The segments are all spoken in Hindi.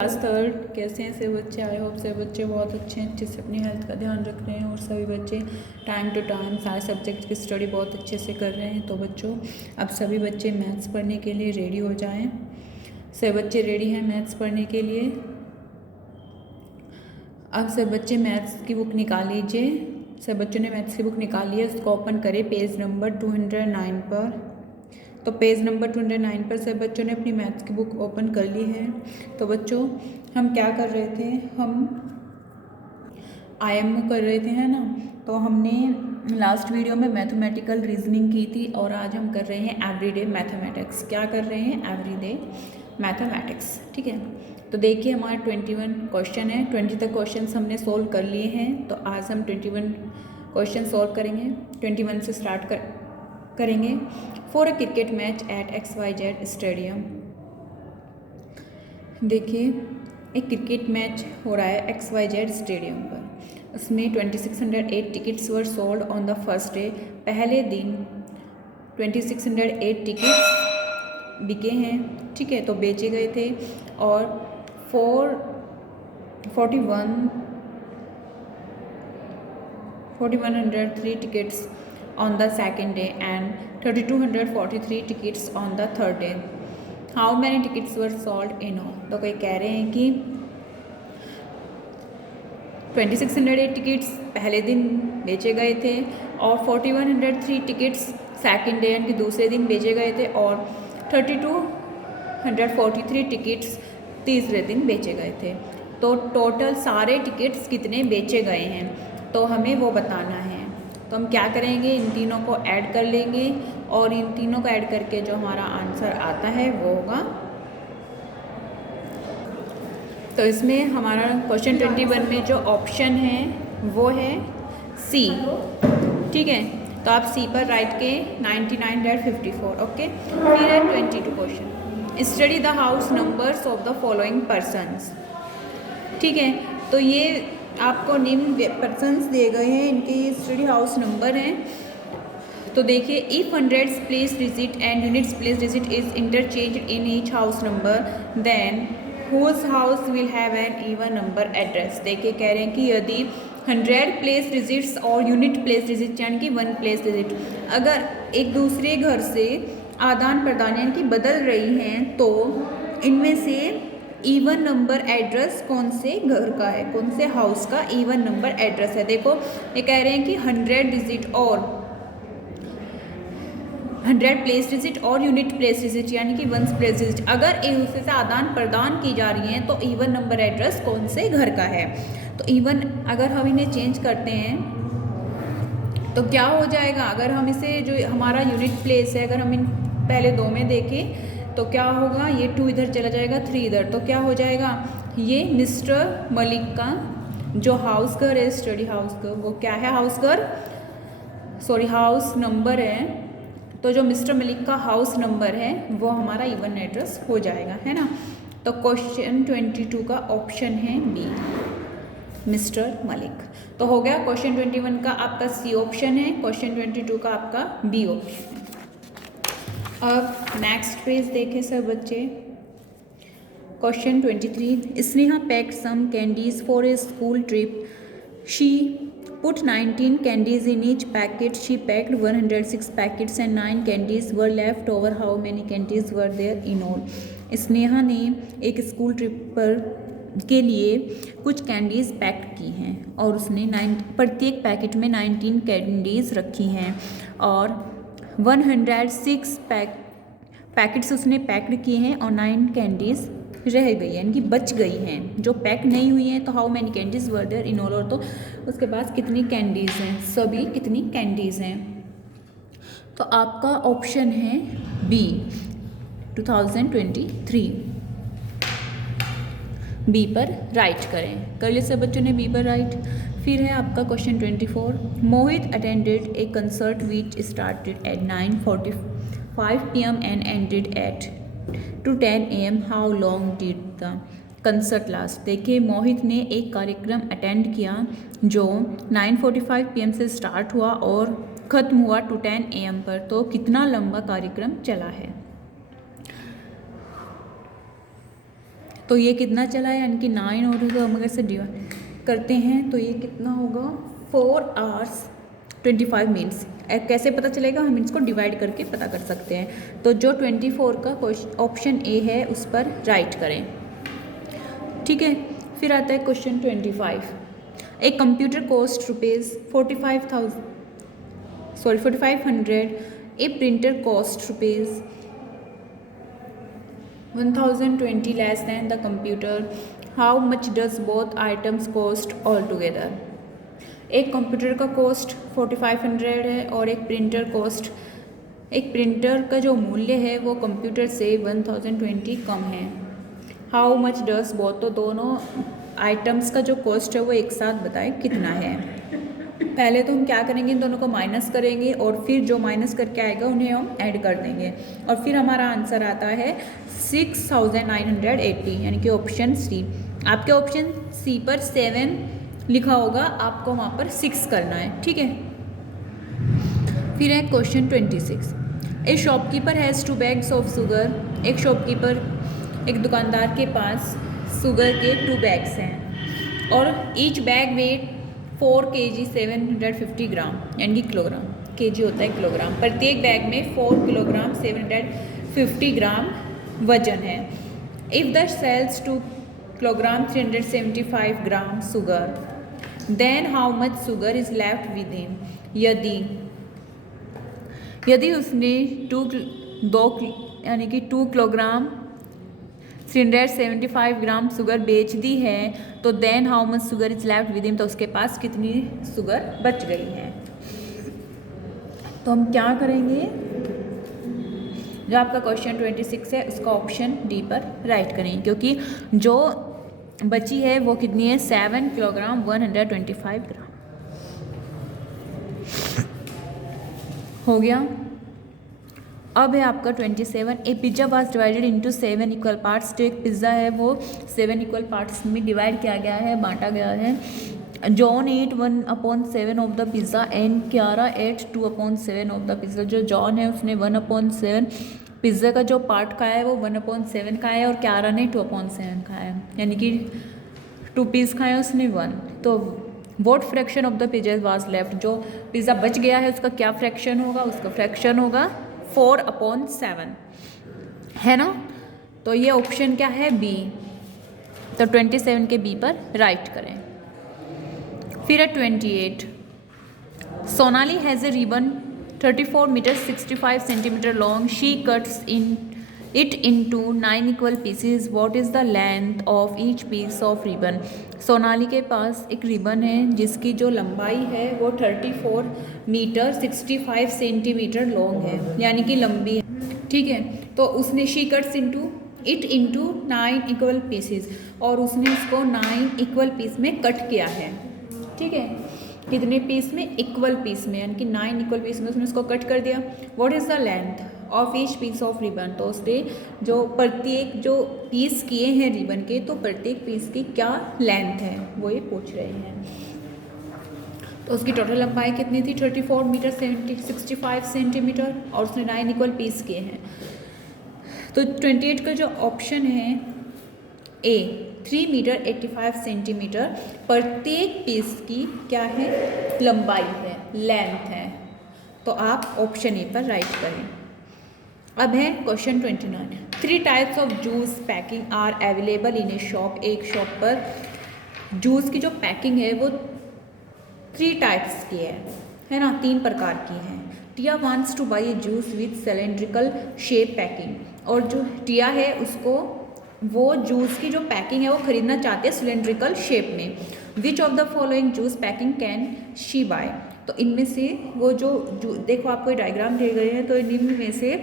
क्लास थर्ड कैसे हैं सब बच्चे। आई होप सब बच्चे बहुत अच्छे से अपनी हेल्थ का ध्यान रख रहे हैं और सभी बच्चे टाइम टू टाइम सारे सब्जेक्ट की स्टडी बहुत अच्छे से कर रहे हैं। तो बच्चों अब सभी बच्चे मैथ्स पढ़ने के लिए रेडी हो जाएं। सब बच्चे रेडी हैं मैथ्स पढ़ने के लिए। अब सब बच्चे मैथ्स की बुक निकाल लीजिए। सब बच्चों ने मैथ्स की बुक निकाली है, उसको ओपन करें पेज नंबर 209 पर। तो पेज नंबर 209 पर सब बच्चों ने अपनी मैथ्स की बुक ओपन कर ली है। तो बच्चों हम क्या कर रहे थे, हम IMO कर रहे थे, है ना। तो हमने लास्ट वीडियो में मैथमेटिकल रीजनिंग की थी और आज हम कर रहे हैं एवरीडे मैथमेटिक्स। क्या कर रहे हैं? Everyday mathematics. ठीक है, तो देखिए हमारे 21 क्वेश्चन है। 20 तक क्वेश्चन हमने सोल्व कर लिए हैं। तो आज हम 21 क्वेश्चन सोल्व करेंगे। 21 से स्टार्ट करेंगे। For a cricket match at XYZ stadium. देखिए एक क्रिकेट मैच हो रहा है XYZ स्टेडियम पर। उसमें 2608 tickets were sold on the first day. पहले दिन 2608 टिकट्स बिके हैं। ठीक है, तो बेचे गए थे। और 4103 tickets on the second day and 3243 tickets on the third day. How many tickets were sold in all? तो कोई कह रहे हैं कि 2608 टिकट्स पहले दिन बेचे गए थे और 4103 टिकट्स सेकेंड डे यानी कि दूसरे दिन बेचे गए थे और 3243 टिकट्स तीसरे दिन बेचे गए थे। तो टोटल सारे टिकट्स कितने बेचे गए हैं तो हमें वो बताना है। तो हम क्या करेंगे, इन तीनों को ऐड कर लेंगे और इन तीनों को ऐड करके जो हमारा आंसर आता है वो होगा। तो इसमें हमारा क्वेश्चन 21 में जो ऑप्शन है वो है C। ठीक है, तो आप C पर राइट के 99.54। ओके, फिर है 22 question. Study the house numbers of the following persons. ठीक है, तो ये आपको निम्न पर्सन्स दिए गए हैं, इनके ये स्टडी हाउस नंबर हैं। तो देखिए if hundreds place digit and units place digit is interchange in each house number then whose house will have an even number address. देखिए कह रहे हैं कि यदि 100 प्लेस डिजिट्स और यूनिट प्लेस डिजिट यानी कि 1 प्लेस डिजिट अगर एक दूसरे घर से आदान प्रदान यानी कि बदल रही हैं तो इनमें से इवन नंबर एड्रेस कौन से घर का है, कौन से हाउस का इवन नंबर एड्रेस है। देखो ये कह रहे हैं कि 100 डिजिट और 100 प्लेस डिजिट और यूनिट प्लेस डिजिट यानी कि 1 प्लेस डिजिट अगर एक दूसरे से आदान प्रदान की जा रही हैं तो इवन नंबर एड्रेस कौन से घर का है। तो इवन अगर हम इन्हें चेंज करते हैं तो क्या हो जाएगा, अगर हम इसे जो हमारा यूनिट प्लेस है अगर हम इन पहले दो में देखें तो क्या होगा, ये 2 इधर चला जाएगा 3 इधर, तो क्या हो जाएगा, ये मिस्टर मलिक का जो हाउस घर है स्टडी हाउस घर वो क्या है, हाउस घर सॉरी हाउस नंबर है। तो जो मिस्टर मलिक का हाउस नंबर है वो हमारा इवन एड्रेस हो जाएगा, है ना। तो क्वेश्चन 22 का ऑप्शन है बी मिस्टर मलिक। तो हो गया क्वेश्चन 21 का आपका सी ऑप्शन है, क्वेश्चन 22 का आपका बी ऑप्शन है। अब नेक्स्ट पेज देखें सब बच्चे। Question 23 Sneha packed some candies for a school trip. She put 19 candies in each packet. She packed 106 packets and 9 candies were left over. How many candies were there in all? Sneha ने एक स्कूल ट्रिप पर के लिए कुछ कैंडीज़ पैक की हैं और उसने प्रत्येक पैकेट में 19 कैंडीज़ रखी हैं और 106 पैकेट्स उसने पैक्ड किए हैं और 9 कैंडीज़ रह गई है यानी कि बच गई हैं जो पैक नहीं हुई हैं। तो how many candies were there in all, तो उसके पास कितनी कैंडीज़ हैं, सभी कितनी कैंडीज़ हैं। तो आपका ऑप्शन है बी 2023। बी पर राइट करें, कर लिए सब बच्चों ने बी पर राइट। फिर है आपका question 24 Mohit attended A concert which started at 9:45 PM and ended at 10 AM. How long did the concert last. देखिए मोहित ने एक कार्यक्रम अटेंड किया जो 9:45 PM से स्टार्ट हुआ और ख़त्म हुआ 10 AM पर। तो कितना लंबा कार्यक्रम चला है। तो ये कितना चला है, यानी कि 9 और तो हम अगर से डिवाइड करते हैं तो ये कितना होगा 4 hours 25 minutes। कैसे पता चलेगा, हम इसको डिवाइड करके पता कर सकते हैं। तो जो 24 का ऑप्शन ए है उस पर राइट करें। ठीक है, फिर आता है question 25। A computer cost rupees 4500। A printer cost rupees 1020 less than the computer. How much does both items cost altogether? एक कंप्यूटर का कॉस्ट 4500 है और एक प्रिंटर का जो मूल्य है वो कंप्यूटर से 1020 कम है। हाउ मच डज बोथ, तो दोनों आइटम्स का जो कॉस्ट है वो एक साथ बताएं कितना है। पहले तो हम क्या करेंगे, इन दोनों को माइनस करेंगे और फिर जो माइनस करके आएगा उन्हें हम ऐड कर देंगे और फिर हमारा आंसर आता है 6980, यानी कि ऑप्शन सी। आपके ऑप्शन सी पर 7 लिखा होगा, आपको वहाँ पर 6 करना है। ठीक है, फिर है question 26। A shopkeeper has 2 bags of sugar. एक दुकानदार के पास शुगर के 2 bags हैं और ईच बैग वेट 4 kg 750 ग्राम, यानी कि किलोग्राम, केजी होता है किलोग्राम। प्रत्येक बैग में 4 किलोग्राम 750 ग्राम वजन है। If the sells 2 kilogram 375 gram sugar, then how much sugar is left with him. यदि उसने 2 किलोग्राम 375 ग्राम शुगर बेच दी है तो then how much sugar is left with him, तो उसके पास कितनी शुगर बच गई है। तो हम क्या करेंगे, जो आपका क्वेश्चन 26 है उसका ऑप्शन डी पर राइट करेंगे, क्योंकि जो बची है वो कितनी है 7 किलोग्राम 125 ग्राम। हो गया। अब है आपका 27। A pizza was divided into 7 equal parts. जो एक पिज़्ज़ा है वो 7 इक्वल पार्ट्स में डिवाइड किया गया है, बांटा गया है। John ate 1/7 of the pizza and Kiara ate 2/7 of the pizza. जो जॉन है उसने 1/7 पिज़्ज़ा का जो पार्ट खाया है वो 1/7 खाया है और क्यारा ने 2/7 खाया है, यानी कि 2 पीस खाया उसने 1। तो what fraction of the pizza was left. जो पिज़्ज़ा बच गया है उसका क्या फ्रैक्शन होगा, उसका फ्रैक्शन होगा 4/7, है ना। तो ये ऑप्शन क्या है, बी। तो 27 के बी पर राइट करें। फिर है 28। Sonali has a ribbon 34 metre 65 centimetre long. She cuts it into 9 equal pieces. What is the length of each piece of ribbon? Sonali के पास एक रिबन है जिसकी जो लंबाई है वो 34 मीटर 65 सेंटीमीटर लॉन्ग है, यानी कि लंबी है। ठीक है, तो उसने she cuts into 9 equal pieces और उसने इसको 9 इक्वल पीस में कट किया है। ठीक है, कितने पीस में, इक्वल पीस में, यानी कि 9 इक्वल पीस में उसने इसको कट कर दिया। What is the length of each piece of ribbon. तो उसने जो प्रत्येक जो पीस किए हैं रिबन के, तो प्रत्येक पीस की क्या लेंथ है वो ये पूछ रहे हैं। तो उसकी टोटल लंबाई कितनी थी 34 मीटर 65 सेंटीमीटर और उसने 9 इक्वल पीस किए हैं। तो 28 का जो ऑप्शन है ए 3 मीटर 85 सेंटीमीटर प्रत्येक पीस की क्या है, लंबाई है, लेंथ है। तो आप ऑप्शन ए पर राइट करें। अब है question 29। 3 types of juice packing are available in a shop. एक शॉप पर जूस की जो पैकिंग है वो 3 टाइप्स की है ना, 3 प्रकार की है। Tia wants to buy a juice with cylindrical shape packing, और जो टिया है उसको वो जूस की जो पैकिंग है वो खरीदना चाहते हैं सिलेंड्रिकल शेप में। Which of the following juice packing can she buy. तो इनमें से वो जो देखो आपको डायग्राम दिए गए हैं, तो इनमें से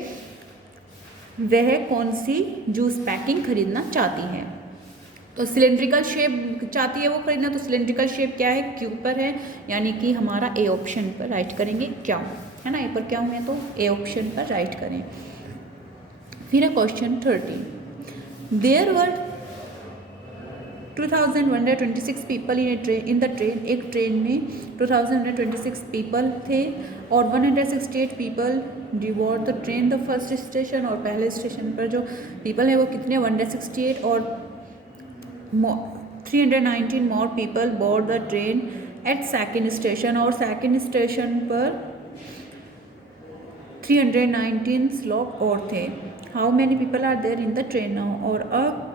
वह कौन सी जूस पैकिंग खरीदना चाहती है। तो सिलेंड्रिकल शेप चाहती है वो खरीदना, तो सिलेंड्रिकल शेप क्या है, क्यूब पर है, यानी कि हमारा ए ऑप्शन पर राइट करेंगे। क्या है ना, ए पर क्या हुए, तो ए ऑप्शन पर राइट करें। फिर है question 30। There were 2126 people in the train. एक ट्रेन में 2126 पीपल थे और 168 people deboarded the train the first station. और पहले स्टेशन पर जो पीपल है वो कितने 168 और 319 more people board the train at second station, और सेकेंड स्टेशन पर 319 लोग और थे। How many people are there in the train now, और अब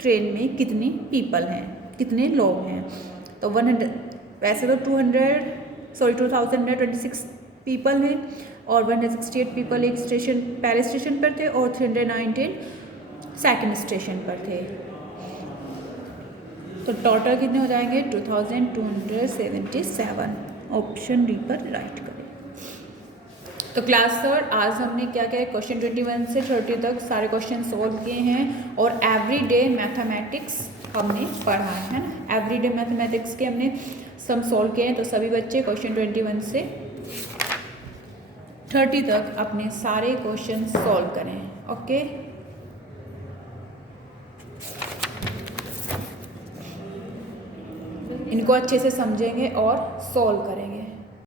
ट्रेन में कितने पीपल हैं, कितने लोग हैं। तो 100, वैसे तो 2026 पीपल हैं, और 168 पीपल एक स्टेशन पहले स्टेशन पर थे और 319 सेकेंड स्टेशन पर थे। तो टोटल कितने हो जाएंगे 2277। ऑप्शन डी पर राइट करें। तो क्लास थर्ड आज हमने क्या क्या क्वेश्चन 21 से 30 तक सारे क्वेश्चन सॉल्व किए हैं, और एवरीडे मैथमेटिक्स हमने पढ़ा है ना। एवरीडे मैथमेटिक्स के हमने सम सॉल्व किए हैं। तो सभी बच्चे क्वेश्चन 21 से 30 तक अपने सारे क्वेश्चन सॉल्व करें। ओके, इनको अच्छे से समझेंगे और सॉल्व करेंगे।